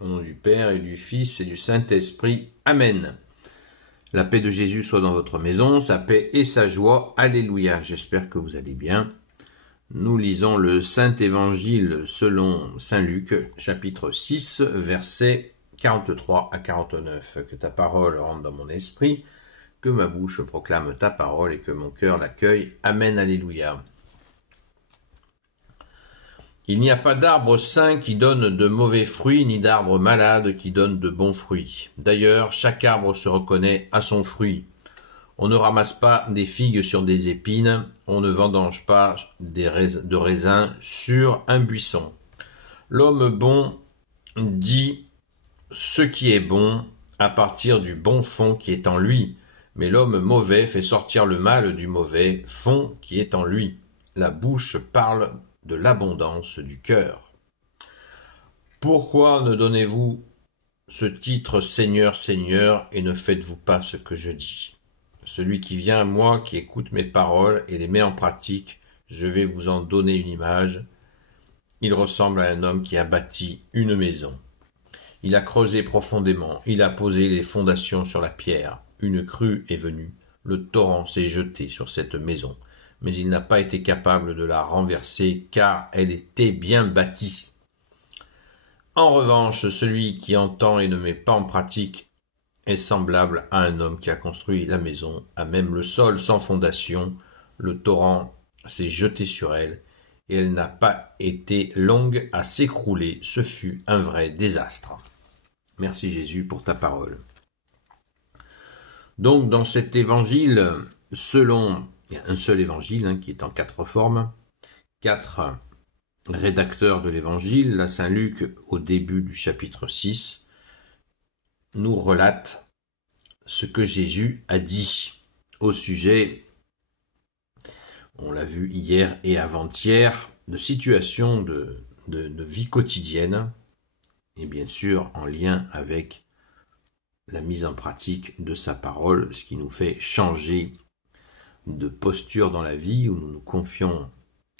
Au nom du Père et du Fils et du Saint-Esprit. Amen. La paix de Jésus soit dans votre maison, sa paix et sa joie. Alléluia. J'espère que vous allez bien. Nous lisons le Saint-Évangile selon Saint Luc, chapitre 6, versets 43 à 49. Que ta parole rentre dans mon esprit, que ma bouche proclame ta parole et que mon cœur l'accueille. Amen. Alléluia. Il n'y a pas d'arbre sain qui donne de mauvais fruits, ni d'arbre malade qui donne de bons fruits. D'ailleurs, chaque arbre se reconnaît à son fruit. On ne ramasse pas des figues sur des épines, on ne vendange pas de raisins sur un buisson. L'homme bon dit ce qui est bon à partir du bon fond qui est en lui, mais l'homme mauvais fait sortir le mal du mauvais fond qui est en lui. La bouche parle de l'abondance du cœur. Pourquoi ne donnez-vous ce titre Seigneur, Seigneur, et ne faites-vous pas ce que je dis? Celui qui vient à moi, qui écoute mes paroles et les met en pratique, je vais vous en donner une image. Il ressemble à un homme qui a bâti une maison. Il a creusé profondément, il a posé les fondations sur la pierre. Une crue est venue, le torrent s'est jeté sur cette maison. Mais il n'a pas été capable de la renverser, car elle était bien bâtie. En revanche, celui qui entend et ne met pas en pratique est semblable à un homme qui a construit la maison, à même le sol sans fondation. Le torrent s'est jeté sur elle, et elle n'a pas été longue à s'écrouler. Ce fut un vrai désastre. Merci Jésus pour ta parole. Donc, dans cet évangile, il y a un seul évangile qui est en 4 formes, 4 rédacteurs de l'évangile. La Saint Luc, au début du chapitre 6, nous relate ce que Jésus a dit au sujet, on l'a vu hier et avant-hier, de situations de vie quotidienne, et bien sûr en lien avec la mise en pratique de sa parole, ce qui nous fait changer de posture dans la vie, où nous nous confions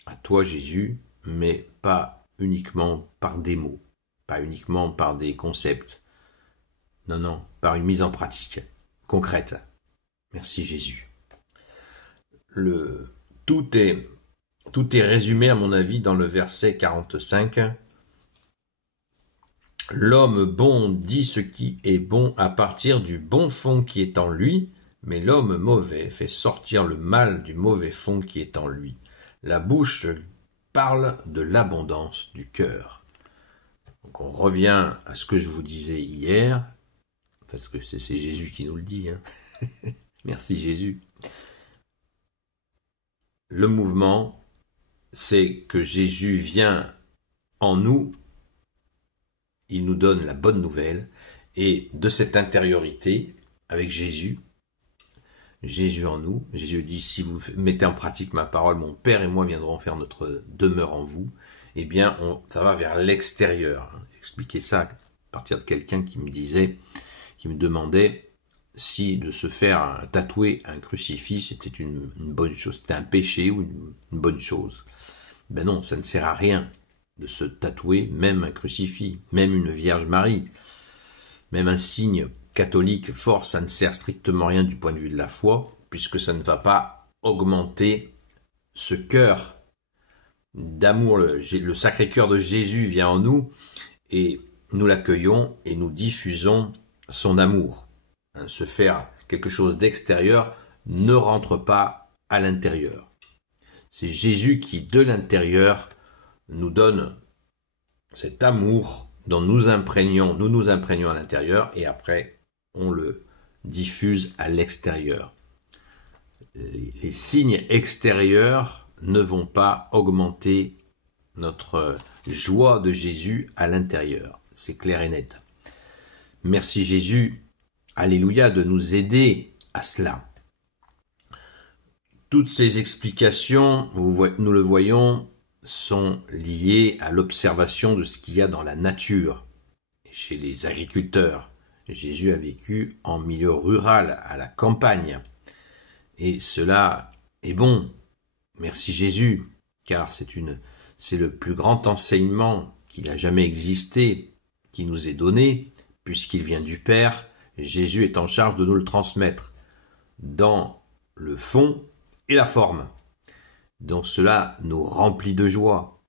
à toi Jésus, mais pas uniquement par des mots, pas uniquement par des concepts, non, par une mise en pratique concrète. Merci Jésus. Tout est résumé à mon avis dans le verset 45. L'homme bon dit ce qui est bon à partir du bon fond qui est en lui, mais l'homme mauvais fait sortir le mal du mauvais fond qui est en lui. La bouche parle de l'abondance du cœur. Donc on revient à ce que je vous disais hier, parce que c'est Jésus qui nous le dit. Merci Jésus. Le mouvement, c'est que Jésus vient en nous, il nous donne la bonne nouvelle, et de cette intériorité, avec Jésus en nous, Jésus dit, si vous mettez en pratique ma parole, mon Père et moi viendrons faire notre demeure en vous, eh bien, ça va vers l'extérieur. J'expliquais ça à partir de quelqu'un qui me demandait si de se faire tatouer un crucifix, c'était une bonne chose, c'était un péché ou une bonne chose. Ben non, ça ne sert à rien de se tatouer, même un crucifix, même une Vierge Marie, même un signe catholique fort, ça ne sert strictement rien du point de vue de la foi, puisque ça ne va pas augmenter ce cœur d'amour. Le Sacré-Cœur de Jésus vient en nous, et nous l'accueillons et nous diffusons son amour. Se faire quelque chose d'extérieur ne rentre pas à l'intérieur. C'est Jésus qui, de l'intérieur, nous donne cet amour dont nous nous imprégnons à l'intérieur, et après, on le diffuse à l'extérieur. Les signes extérieurs ne vont pas augmenter notre joie de Jésus à l'intérieur. C'est clair et net. Merci Jésus, alléluia, de nous aider à cela. Toutes ces explications, nous le voyons, sont liées à l'observation de ce qu'il y a dans la nature, chez les agriculteurs. Jésus a vécu en milieu rural, à la campagne. Et cela est bon. Merci Jésus, car c'est le plus grand enseignement qu'il a jamais existé, qui nous est donné, puisqu'il vient du Père, Jésus est en charge de nous le transmettre dans le fond et la forme. Donc cela nous remplit de joie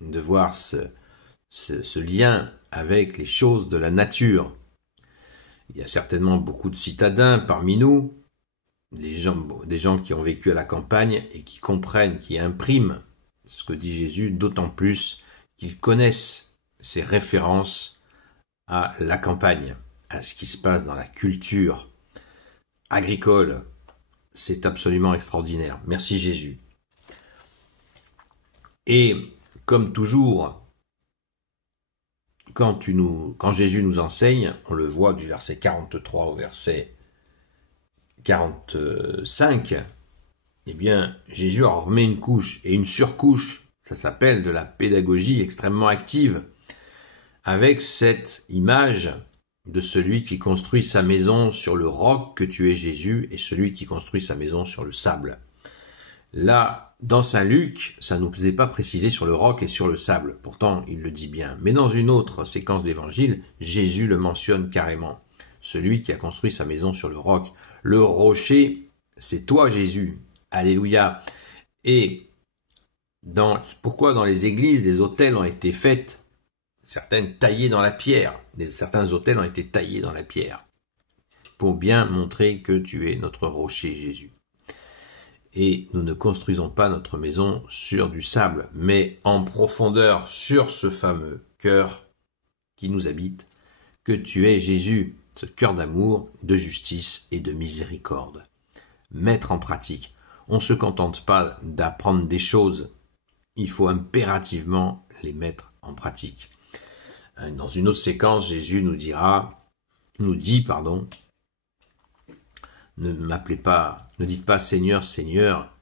de voir ce lien avec les choses de la nature. Il y a certainement beaucoup de citadins parmi nous, des gens qui ont vécu à la campagne et qui comprennent, qui impriment ce que dit Jésus, d'autant plus qu'ils connaissent ces références à la campagne, à ce qui se passe dans la culture agricole. C'est absolument extraordinaire. Merci Jésus. Et comme toujours, quand Jésus nous enseigne, on le voit du verset 43 au verset 45, eh bien, Jésus en remet une couche et une surcouche. Ça s'appelle de la pédagogie extrêmement active, avec cette image de celui qui construit sa maison sur le roc que tu es Jésus et celui qui construit sa maison sur le sable. Là, dans Saint Luc, ça ne nous est pas précisé sur le roc et sur le sable. Pourtant, il le dit bien. Mais dans une autre séquence d'évangile, Jésus le mentionne carrément. Celui qui a construit sa maison sur le roc. Le rocher, c'est toi Jésus. Alléluia. Et pourquoi dans les églises, des autels ont été faits, certaines taillées dans la pierre. Certains autels ont été taillés dans la pierre. Pour bien montrer que tu es notre rocher Jésus. Et nous ne construisons pas notre maison sur du sable, mais en profondeur sur ce fameux cœur qui nous habite, que tu es Jésus, ce cœur d'amour, de justice et de miséricorde. Mettre en pratique. On ne se contente pas d'apprendre des choses, il faut impérativement les mettre en pratique. Dans une autre séquence, Jésus nous dit, ne dites pas Seigneur, Seigneur.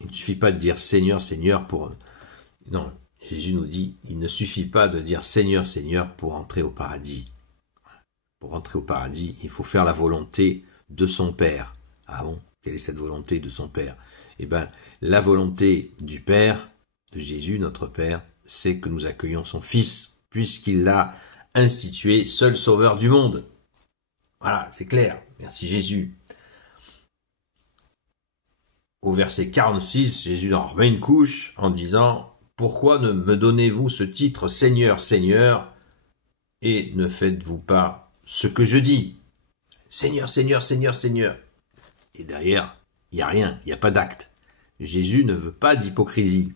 Il ne suffit pas de dire Seigneur, Seigneur pour... Non, Jésus nous dit, il ne suffit pas de dire Seigneur, Seigneur pour entrer au paradis. Pour entrer au paradis, il faut faire la volonté de son Père. Ah bon? Quelle est cette volonté de son Père? Eh bien, la volonté du Père, de Jésus, notre Père, c'est que nous accueillons son Fils, puisqu'il l'a institué seul sauveur du monde. Voilà, c'est clair. Merci Jésus. Au verset 46, Jésus en remet une couche en disant « Pourquoi ne me donnez-vous ce titre Seigneur, Seigneur, et ne faites-vous pas ce que je dis ? Seigneur, Seigneur, Seigneur, Seigneur. » Et derrière, il n'y a rien, il n'y a pas d'acte. Jésus ne veut pas d'hypocrisie.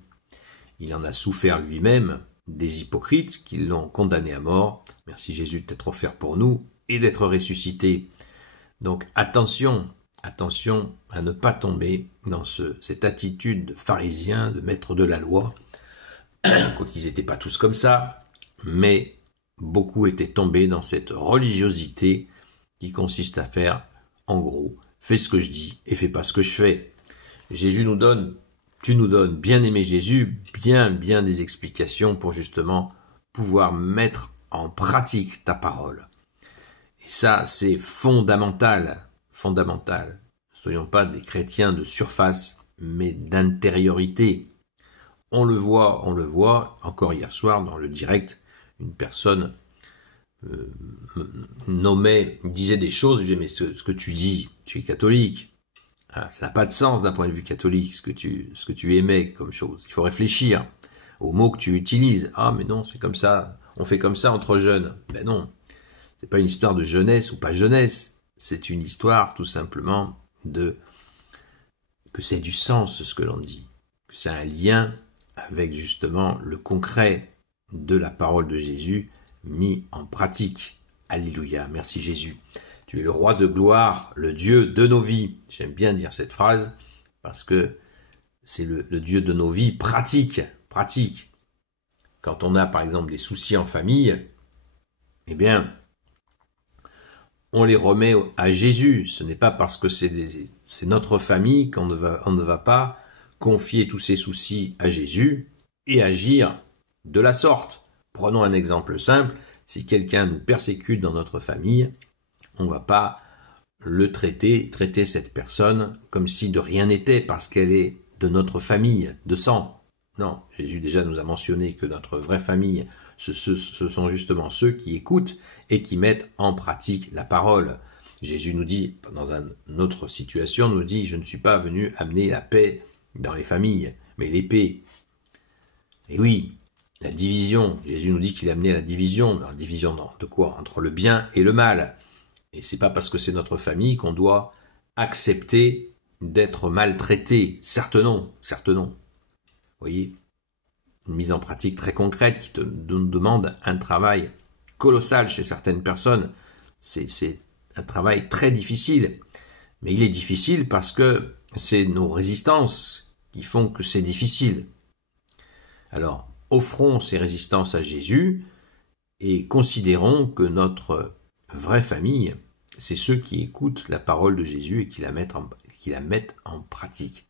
Il en a souffert lui-même des hypocrites qui l'ont condamné à mort. Merci Jésus d'être offert pour nous et d'être ressuscité. Donc attention à ne pas tomber dans cette attitude de pharisien, de maître de la loi, quoiqu'ils n'étaient pas tous comme ça, mais beaucoup étaient tombés dans cette religiosité qui consiste à faire, en gros, fais ce que je dis et fais pas ce que je fais. Tu nous donnes, bien-aimé Jésus, bien des explications pour justement pouvoir mettre en pratique ta parole. Et ça, c'est fondamental. Ne soyons pas des chrétiens de surface, mais d'intériorité. On le voit, encore hier soir dans le direct, une personne disait des choses, je disais, mais ce que tu dis, tu es catholique. Ah, ça n'a pas de sens d'un point de vue catholique, ce que tu émets comme chose. Il faut réfléchir aux mots que tu utilises. Ah, mais non, c'est comme ça, on fait comme ça entre jeunes. Ben non, c'est pas une histoire de jeunesse ou pas jeunesse. C'est une histoire, tout simplement, que c'est du sens, ce que l'on dit. Que c'est un lien avec, justement, le concret de la parole de Jésus mis en pratique. Alléluia, merci Jésus. Tu es le roi de gloire, le Dieu de nos vies. J'aime bien dire cette phrase parce que c'est le Dieu de nos vies pratique. Quand on a par exemple des soucis en famille, eh bien, on les remet à Jésus. Ce n'est pas parce que c'est notre famille qu'on ne va pas confier tous ces soucis à Jésus et agir de la sorte. Prenons un exemple simple. Si quelqu'un nous persécute dans notre famille, on ne va pas traiter cette personne comme si de rien n'était parce qu'elle est de notre famille, de sang. Non, Jésus déjà nous a mentionné que notre vraie famille, ce sont justement ceux qui écoutent et qui mettent en pratique la parole. Jésus nous dit, dans une autre situation, nous dit, je ne suis pas venu amener la paix dans les familles, mais l'épée. Et oui, la division. Jésus nous dit qu'il a amené la division. La division de quoi? Entre le bien et le mal. Et c'est pas parce que c'est notre famille qu'on doit accepter d'être maltraité. Certes non, certes non. Vous voyez, une mise en pratique très concrète qui nous demande un travail colossal chez certaines personnes. C'est un travail très difficile. Mais il est difficile parce que c'est nos résistances qui font que c'est difficile. Alors, offrons ces résistances à Jésus et considérons que notre vraie famille, c'est ceux qui écoutent la parole de Jésus et qui la mettent en pratique.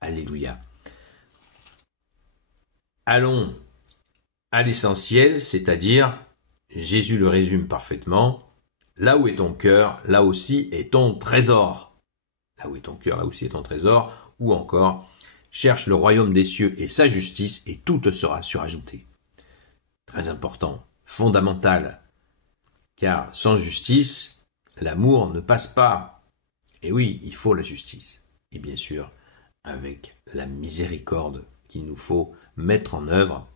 Alléluia. Allons à l'essentiel, c'est-à-dire, Jésus le résume parfaitement, là où est ton cœur, là aussi est ton trésor. Là où est ton cœur, là aussi est ton trésor, ou encore, cherche le royaume des cieux et sa justice, et tout te sera surajouté. Très important, fondamental, car sans justice, l'amour ne passe pas. Et oui, il faut la justice. Et bien sûr, avec la miséricorde qu'il nous faut mettre en œuvre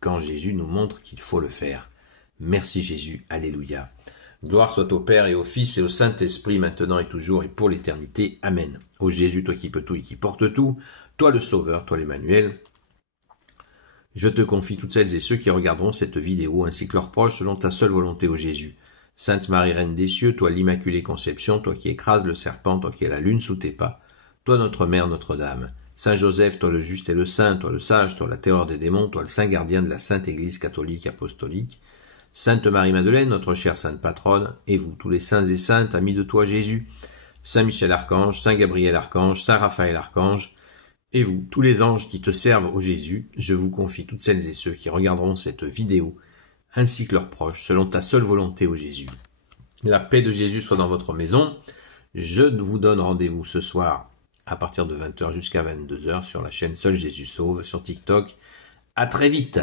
quand Jésus nous montre qu'il faut le faire. Merci Jésus, alléluia. Gloire soit au Père et au Fils et au Saint-Esprit, maintenant et toujours et pour l'éternité. Amen. Ô Jésus, toi qui peux tout et qui portes tout, toi le Sauveur, toi l'Emmanuel, je te confie toutes celles et ceux qui regarderont cette vidéo, ainsi que leurs proches, selon ta seule volonté, ô Jésus. Sainte Marie, Reine des cieux, toi l'Immaculée Conception, toi qui écrases le serpent, toi qui es la lune sous tes pas, toi notre Mère Notre-Dame. Saint Joseph, toi le juste et le saint, toi le sage, toi la terreur des démons, toi le saint gardien de la Sainte Église catholique apostolique. Sainte Marie-Madeleine, notre chère sainte patronne, et vous, tous les saints et saintes, amis de toi Jésus, Saint Michel Archange, Saint Gabriel Archange, Saint Raphaël Archange, et vous, tous les anges qui te servent au Jésus, je vous confie toutes celles et ceux qui regarderont cette vidéo, ainsi que leurs proches, selon ta seule volonté au Jésus. La paix de Jésus soit dans votre maison. Je vous donne rendez-vous ce soir à partir de 20h jusqu'à 22h sur la chaîne Seul Jésus Sauve sur TikTok. À très vite!